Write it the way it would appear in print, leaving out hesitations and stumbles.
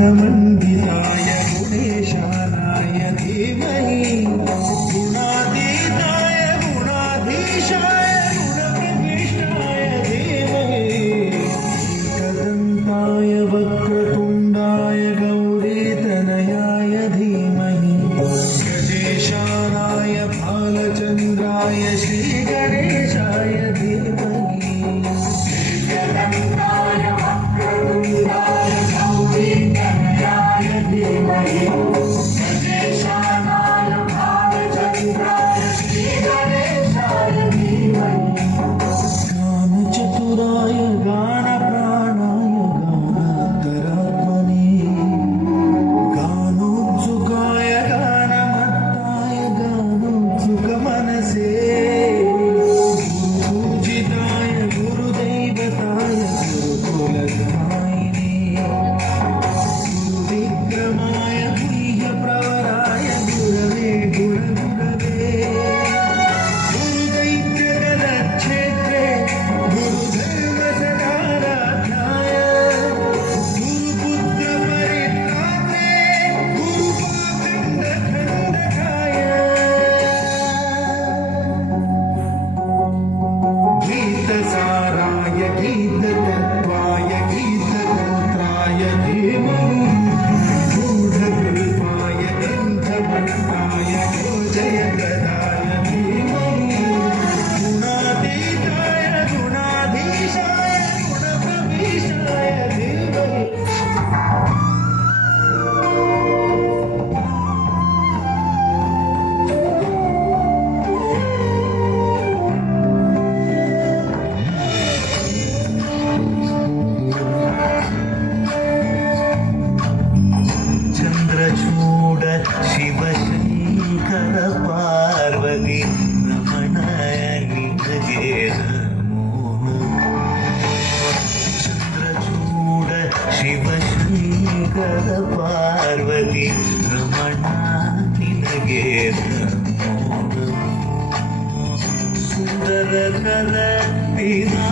ज्ञानमण्डिताय गुणेशानाय धीमहि गुणातीताय गुणाधीशाय गुणप्रविष्टाय धीमहि एकदन्ताय वक्रतुण्डाय गौरीतनयाय धीमहि गजेशानाय भालचन्द्राय श्रीगणेशाय धीमहि एकदन्ताय वक्रतुण्डाय गौरीतनयाय धीमहि गजेशानाय भालचन्द्राय श्रीगणेशाय धीमहि गानचतुराय गानप्राणाय गानान्तरात्मने गानोत्सुकाय गानमत्ताय गानोत्सुकमनसे गुरुपूजिताय गुरुदैवताय गुरुकुलधारिणे गुरुविक्रमाय गुह्यप्रवराय गुरवे गुरुगुरवे गुरुदैत्यकलक्षेत्रे गुरुधर्मसदाराध्याय गुरुपुत्रपरित्रात्रे गुरुपाखण्डखण्डकाय गीतसाराय गीततत्त्वाय गीतगोत्राय धीमहि गूढकल्पाय ग्रन्थभट्टाय गोजयप्रदाय धीमहि गुणातीताय गुणाधीशाय गुणप्रविष्टाय धीमहि चन्द्रचूड शिवशङ्कर पार्वती रमणाय निनगे नमो चन्द्रचूड शिवशङ्कर पार्वती रमणा निनगे नमो सुन्दरकर पिता